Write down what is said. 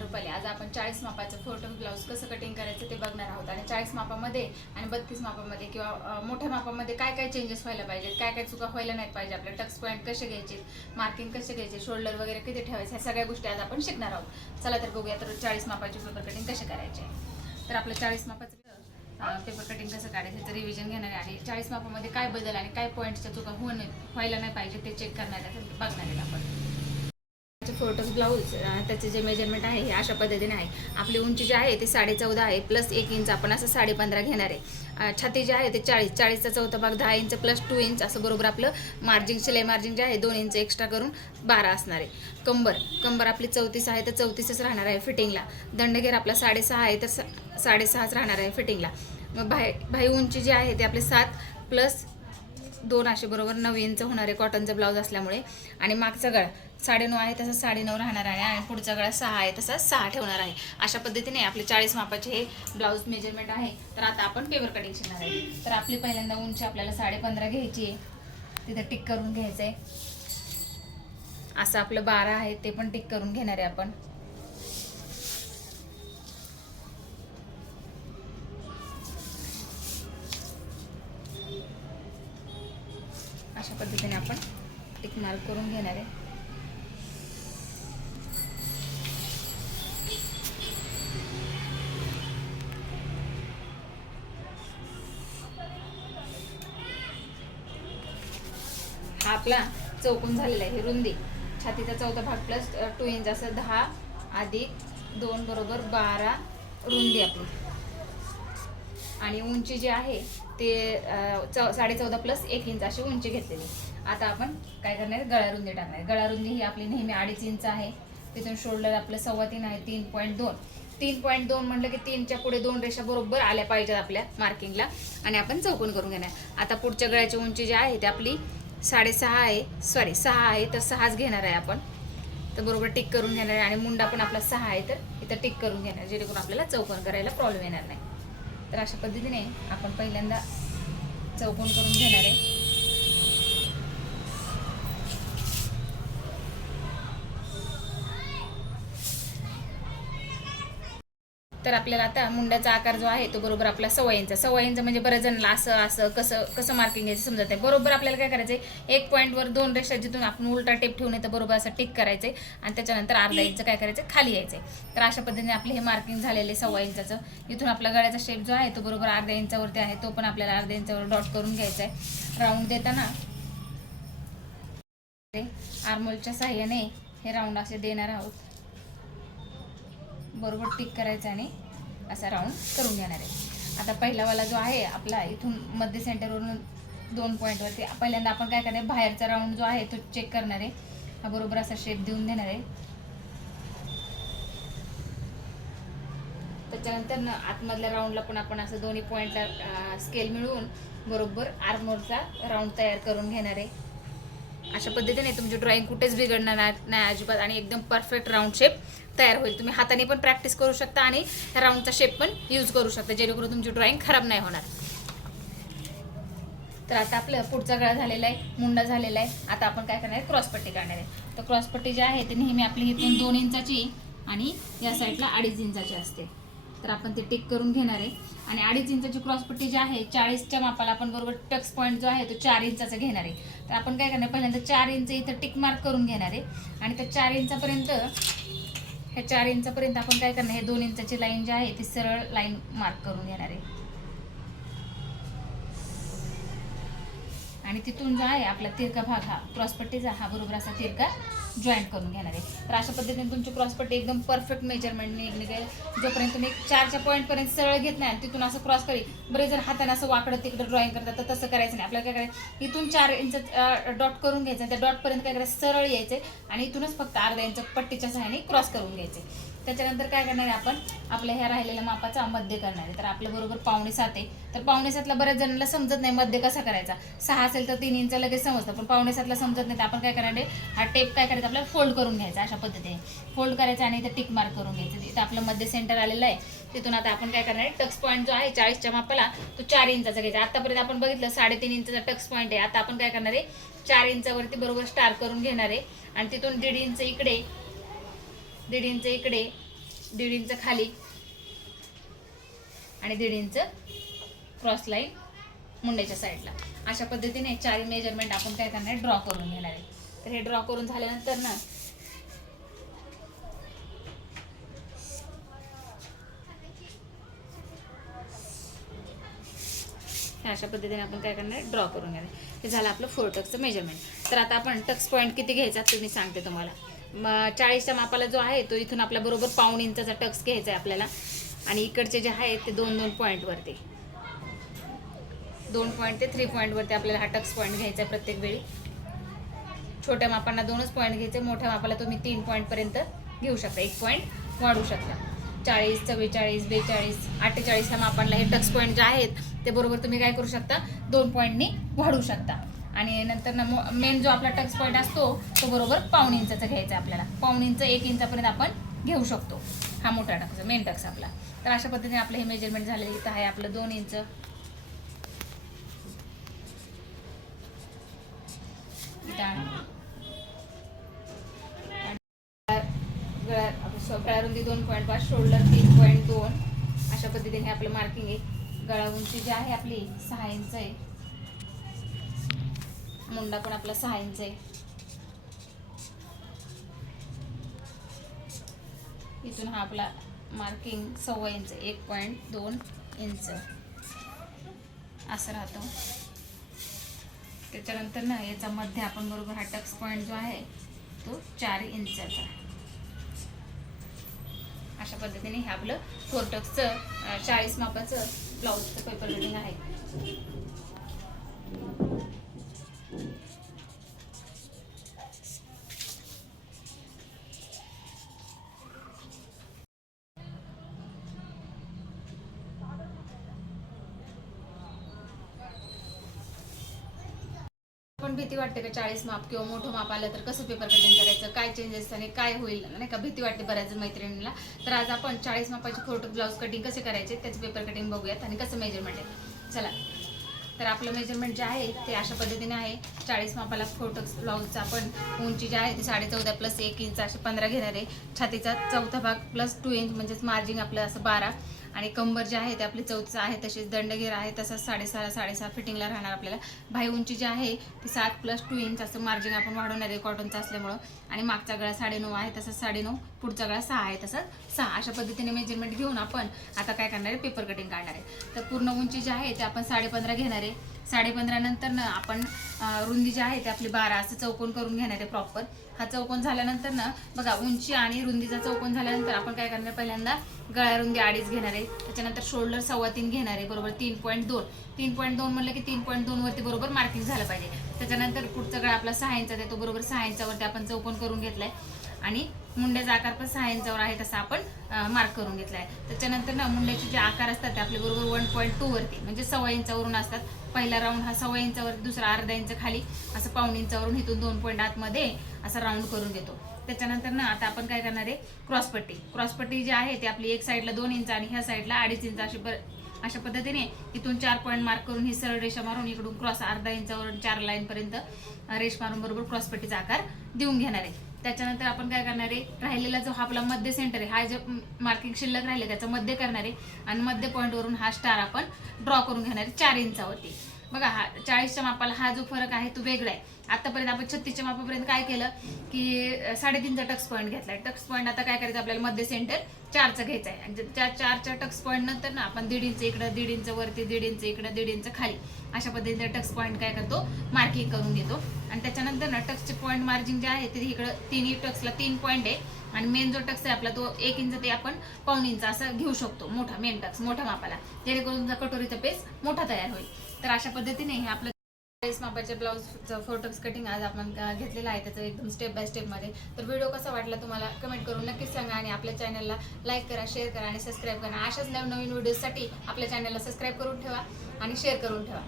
रुपाली आज आपण चाळीस मापाचं फोटो ब्लाऊज कसं कटिंग करायचं ते बघणार आहोत. आणि चाळीस मापामध्ये आणि बत्तीस मापामध्ये किंवा मोठ्या मापामध्ये काय काय चेंजेस व्हायला पाहिजेत काय काय चुका व्हायला नाही पाहिजे आपले टक्स पॉईंट कसे घ्यायचे मार्किंग कसे घ्यायचे शोल्डर वगैरे किती ठेवायचे ह्या सगळ्या गोष्टी आज आपण शिकणार आहोत. चला तर बघूया तर चाळीस मापाची पेपर कटिंग कसे करायचे तर आपलं चाळीस मापाचं पेपर कटिंग कसं काढायचं त्याचं रिव्हिजन घेणार आहे. आणि चाळीस मापामध्ये काय बदल आणि काय पॉईंटच्या चुका होऊन व्हायला नाही पाहिजे ते चेक करणार आहे. बघणार आहे आपण. फोटोज ब्लाऊज त्याचे जे मेजरमेंट आहे हे अशा पद्धतीने आहे. आपली उंची जी आहे ते साडे चौदा आहे प्लस एक इंच आपण असं साडे पंधरा घेणार आहे. छाती जे आहे ते चाळीस चाळीसचा चौथा भाग दहा इंच प्लस टू इंच असं बरोबर आपलं मार्जिन शिलाई मार्जिन जे आहे दोन इंच एक्स्ट्रा करून बारा असणार आहे. कंबर कंबर आपली चौतीस आहे तर चौतीसच राहणार आहे फिटिंगला दंडघेर आपला साडेसहा आहे तर साडेसहाच राहणार आहे फिटिंगला मग भाई भाई उंची जी आहे ते आपले सात प्लस दोन असे बरोबर नऊ इंच होणार आहे कॉटनचं ब्लाऊज असल्यामुळे. आणि मागचा गळा साडेनऊ आहे तसं साडेनऊ राहणार आहे. आणि पुढचा गळा सहा आहे तसा सहा ठेवणार आहे. अशा पद्धतीने आपले चाळीस मापाचे हे ब्लाऊज मेजरमेंट आहे. तर आता आपण पेपर कटिंग शिकणार आहे. तर आपली पहिल्यांदा उंची आपल्याला साडे पंधरा घ्यायची आहे. तिथं टिक करून घ्यायचं आहे असं आपलं बारा आहे ते पण टिक करून घेणार आहे आपण अशा पद्धतीने आपण टिक मार्क करून घेणार आहे हा आपला चौकून झालेला आहे ही रुंदी. छातीचा चौथा भाग प्लस टू इंच असं दहा अधिक दोन बरोबर बारा रुंदी आपली. आणि उंची जी आहे ते चौ साडे चौदा प्लस एक इंच अशी उंची घेतलेली. आता आपण काय करणार गळा रुंदी टाकणार गळा रुंदी ही आपली नेहमी अडीच इंच आहे. तिथून शोल्डर आपलं सव्वा तीन आहे तीन पॉईंट दोन. तीन पॉईंट दोन म्हटलं की तीनच्या पुढे दोन रेषा बरोबर आल्या पाहिजेत आपल्या मार्किंगला आणि आपण चौकून करून घेणार. आता पुढच्या गळ्याची उंची जी आहे ती आपली साडेसहा आहे. सॉरी सहा आहे तर सहाच घेणार आहे आपण. तर बरोबर टिक करून घेणार आहे आणि मुंडा पण आपला सहा आहे तर इथं टिक करून घेणार जेणेकरून आपल्याला चौकोन करायला प्रॉब्लेम येणार नाही. तर अशा पद्धतीने आपण पहिल्यांदा चौकोन करून घेणार आहे. तर आपल्याला आता मुंड्याचा आकार जो आहे तो बरोबर आपला सव्वा इंच सव्वा इंच म्हणजे बऱ्याच जणला असं असं कसं कसं मार्किंग घ्यायचं समजत आहे बरोबर आपल्याला काय करायचं आहे एक पॉईंटवर दोन रेषा जिथून आपण उलटा टेप ठेवून येतं बरोबर असं टिक करायचं आणि त्याच्यानंतर अर्धा इंच काय करायचं खाली यायचं तर अशा पद्धतीने आपले हे मार्किंग झालेले सव्वा इंचाचं इथून आपला गळ्याचा शेप जो आहे तो बरोबर अर्ध्या इंचावरती आहे. तो पण आपल्याला अर्ध्या इंचावर डॉट करून घ्यायचा आहे राऊंड देताना आर्मोलच्या साह्याने हे राऊंड असे देणार आहोत. बरोबर टिक करायचं आणि असा राऊंड करून घेणार आहे. आता पहिलावाला जो आहे आपला इथून मध्य सेंटरवरून दोन पॉईंटवरती पहिल्यांदा आपण काय करणार आहे? बाहेरचा राऊंड जो आहे तो चेक करणार आहे. हा बरोबर असा शेप देऊन देणार आहे. त्याच्यानंतर ना आतमधल्या राऊंडला पण आपण असं दोन्ही पॉईंटला स्केल मिळवून बरोबर आर्मोरचा राऊंड तयार करून घेणार आहे. अशा पद्धतीने तुमची ड्रॉइंग कुठेच बिघडणार नाही नाही अजिबात आणि एकदम परफेक्ट राऊंड शेप तयार होईल. तुम्ही हाताने पण प्रॅक्टिस करू शकता आणि राऊंडचा शेप पण यूज करू शकता जेणेकरून तुमची ड्रॉइंग खराब नाही होणार. तर आता आपलं पुढचा गळा झालेला आहे मुंडा झालेला आहे. आता आपण काय करणार आहे? क्रॉसपट्टी काढणार आहे. तर क्रॉसपट्टी जी आहे ती नेहमी आपली इथून दोन इंचाची आणि या साईडला अडीच इंचाची असते. तर आपण ते टिक करून घेणार आहे. आणि अडीच इंचाची क्रॉसपट्टी जी आहे चाळीसच्या मापाला आपण बरोबर टक्स पॉईंट जो आहे तो चार इंचाचा घेणार आहे. तर आपण काय करणार पहिल्यांदा चार इंच इथं टिक मार्क करून घेणार आहे. आणि त्या चार इंचापर्यंत ह्या चार इंचापर्यंत आपण काय करणार हे दोन इंचाची लाईन जी आहे ती सरळ लाईन मार्क करून घेणार आहे. आणि तिथून जो आहे आपला तिरका भाग हा क्रॉसपट्टीचा हा बरोबर असा तिरका जॉईंट करून घेणार आहे. तर अशा पद्धतीने तुमची क्रॉसपट्टी एकदम परफेक्ट मेजरमेंटने जाईल जोपर्यंत तुम्ही चारच्या पॉईंटपर्यंत सरळ घेत नाही आणि तिथून असं क्रॉस करी बरेच जण हाताने असं वाकडं तिकडं ड्रॉईंग करतात तर तसं करायचं नाही. आपल्याला काय करायचं इथून चार इंच डॉट करून घ्यायचं त्या डॉटपर्यंत काय करायचं सरळ यायचे आणि इथूनच फक्त अर्धा इंच पट्टीच्या सहाय्याने क्रॉस करून घ्यायचे त्याच्यानंतर काय करणार आहे आपण? आपल्या ह्या राहिलेल्या मापाचा मध्य करणार आहे. तर आपल्या बरोबर पावणे सात आहे. तर पावणे सातला बऱ्याच जणांना समजत नाही मध्य कसा करायचा. सहा असेल तर तीन इंच लगेच समजतं. पण पावणे सातला समजत नाही तर आपण काय करणार आहे? हा टेप काय करायचा? आपल्याला फोल्ड करून घ्यायचा अशा पद्धतीने. फोल्ड करायचा आणि इथं टिक मार्क करून घ्यायचं. इथं आपलं मध्य सेंटर आलेलं आहे. तिथून आता आपण काय करणार आहे? टक्स पॉईंट जो आहे चाळीसच्या मापाला तो चार इंचाचा घ्यायचा. आतापर्यंत आपण बघितलं साडेतीन इंचा टक्स पॉईंट आहे. आता आपण काय करणार आहे? चार इंचावरती बरोबर स्टार करून घेणार आहे. आणि तिथून दीड इंच इकडे दीड इंच इकडे दीड इंच खाली. आणि दीड इंच क्रॉस लाईन मुंड्याच्या साईडला अशा पद्धतीने चार मेजरमेंट आपण काय करणार आहे ड्रॉ करून घेणार आहे. तर हे ड्रॉ करून झाल्यानंतर ना हे अशा पद्धतीने आपण काय करणार आहे ड्रॉ करून घेणार हे झालं आपलं फोर टक्सचं मेजरमेंट तर आता आपण टक्स पॉईंट किती घ्यायचा ते मी सांगते तुम्हाला. चाळीसच्या मापाला जो आहे तो इथून आपल्या बरोबर पाऊण इंचाचा टक्स घ्यायचा आहे आपल्याला. आणि इकडचे जे आहेत ते दोन दोन पॉईंटवरती दोन पॉईंट ते थ्री पॉईंटवरती आपल्याला हा टक्स पॉईंट घ्यायचा आहे प्रत्येक वेळी. छोट्या मापांना दोनच पॉईंट घ्यायचे मोठ्या मापाला तुम्ही तीन पॉईंटपर्यंत घेऊ शकता. एक पॉईंट वाढू शकता. चाळीस चव्वेचाळीस बेचाळीस अठ्ठेचाळीस ह्या मापांना हे टक्स पॉईंट जे आहेत ते बरोबर तुम्ही काय करू शकता? दोन पॉईंटनी वाढू शकता. आणि नंतर ना मेन जो आपला टक्स पॉईंट असतो तो बरोबर पाऊण इंचाचा घ्यायचा आहे आपल्याला. पाऊण इंच एक इंचापर्यंत आपण घेऊ शकतो हा मोठा टक्स मेन टक्स आपला. तर अशा पद्धतीने आपलं हे मेजरमेंट झालेलं इथं आहे आपलं दोन इंच. गळारुंदी गळा दोन पॉईंट पाच शोल्डर तीन पॉईंट दोन. अशा पद्धतीने आपलं मार्किंग आहे. गळा उंची जी आहे आपली सहा इंच आहे. मुंडा पण आपला सहा इंच आहे. इथून हा आपला मार्किंग सव्वा इंच एक पॉईंट दोन इंच असं राहतो. त्याच्यानंतर ना याचा मध्ये आपण बरोबर हा टक्स पॉईंट जो आहे तो चार इंचाचा अशा पद्धतीने हे आपलं फोर टक्सचं चाळीस मापाचं ब्लाऊजचं पेपर कटिंग आहे. भीती वाटते का चाळीस माप किंवा मोठं माप आलं तर कसं पेपर कटिंग करायचं? काय चेंजेस आणि काय होईल? नाही का भीती वाटते बऱ्याच मैत्रिणीला तर आज आपण चाळीस मापाचे फोटो ब्लाऊज कटिंग कसे करायचे त्याचं पेपर कटिंग बघूयात आणि कसं मेजरमेंट आहे. चला. तर आपलं मेजरमेंट जे आहे ते अशा पद्धतीने आहे. चाळीस मापाला फोटो ब्लाऊजचा आपण उंची जी आहे ती साडे चौदा प्लस एक इंच असे पंधरा घेणार आहे. छातीचा चौथा भाग प्लस टू इंच म्हणजेच मार्जिंग आपलं असं बारा. आणि कंबर जे आहे ते आपली चौथचं आहे तसेच दंडगेर आहे तसंच साडेसहा साडेसहा फिटिंगला राहणार आपल्याला. भाई उंची जी आहे ती सात प्लस टू इंच असं मार्जिन आपण वाढवणार आहे कॉटनचं असल्यामुळं. आणि मागचा गळा साडेनऊ आहे तसंच साडेनऊ पुढचा गळा सहा आहे तसंच सहा. अशा पद्धतीने मेजरमेंट घेऊन आपण आता काय करणार आहे पेपर कटिंग काढणार आहे. तर पूर्ण उंची जी आहे ते आपण साडेपंधरा घेणार आहे. साडेपंधरा नंतर ना आपण रुंदी जी आहे ते आपली बारा असं चौकोन करून घेणार आहे प्रॉपर हा चौकोन झाल्यानंतर ना बघा उंची आणि रुंदीचा चौकोन झाल्यानंतर आपण काय करणार पहिल्यांदा गळ्या रुंदी अडीच घेणार आहे. त्याच्यानंतर शोल्डर सव्वा तीन घेणार आहे बरोबर तीन पॉईंट दोन. तीन पॉईंट दोन म्हणलं की तीन पॉईंट दोन वरती बरोबर मार्किंग झालं पाहिजे. त्याच्यानंतर पुढचा गळा आपला सहा इंचा आहे तो बरोबर सहा इंचावरती आपण चौकोन करून घेतलाय. आणि मुंड्याचा आकार पण सहा इंचावर आहे तसा आपण मार्क करून घेतला आहे त्याच्यानंतर ना मुंड्याचे जे आकार असतात ते आपले बरोबर वन पॉईंट टू वरती म्हणजे सव्वा इंचावरून असतात. पहिला राऊंड हा सव्वा इंचावरती दुसरा अर्धा इंच खाली असं पाऊण इंचावरून इथून दोन पॉईंट आतमध्ये असा राऊंड करून घेतो. त्याच्यानंतर ना आता आपण काय करणार आहे? क्रॉसपट्टी क्रॉसपट्टी जी आहे ती आपली एक साईडला दोन इंच आणि ह्या साईडला अडीच इंच अशी अशा पद्धतीने इथून चार पॉईंट मार्क करून ही सरळ रेषा मारून इकडून क्रॉस अर्धा इंचावरून चार लाईनपर्यंत रेष मारून बरोबर क्रॉसपट्टीचा आकार देऊन घेणार आहे. त्याच्यानंतर आपण काय करणार आहे? राहिलेला जो हा आपला मध्य सेंटर आहे हा जे मार्किंग शिल्लक राहिले त्याचं मध्य करणार आहे. आणि मध्य पॉईंटवरून हा स्टार आपण ड्रॉ करून घेणार आहे चार इंचावरती. बघा हा चाळीसच्या मापाला हा जो फरक आहे तो वेगळा आहे. आतापर्यंत आपण छत्तीसच्या मापापर्यंत काय केलं? की साडेतीनचा टक्स पॉईंट घेतलाय. टक्स पॉईंट आता काय करायचं? आपल्याला मध्य सेंटर चारचं घ्यायचं आहे. आणि त्या चारच्या टक्स पॉईंट नंतर ना आपण दीड इंच इकडं दीड इंच वरती दीड इंच इकडं दीड इंच खाली अशा पद्धतीने टक्स पॉईंट काय करतो? मार्किंग करून घेतो. आणि त्याच्यानंतर ना टक्सचे पॉईंट मार्जिन जे आहे ते इकडं तिन्ही टक्सला तीन पॉईंट आहे. आणि मेन जो टक्स आहे आपला तो एक इंच ते आपण पाऊन इंच असं घेऊ शकतो. मोठा मेन टक्स मोठ्या मापाला. जेणेकरून तुमचा कटोरीचा पेस मोठा तयार होईल. तर अशा पद्धतीने हे आपलं चाळीस मापाच्या ब्लाऊजचं फोटोज कटिंग आज आपण अं, घेतलेलं आहे. त्याचं एकदम स्टेप बाय स्टेपमध्ये तर व्हिडिओ कसा वाटला तुम्हाला? कमेंट करून नक्कीच सांगा आणि आपल्या चॅनलला लाईक करा शेअर करा आणि सबस्क्राईब करा. अशाच नवनवीन व्हिडिओसाठी आपल्या चॅनलला सबस्क्राईब करून ठेवा आणि शेअर करून ठेवा.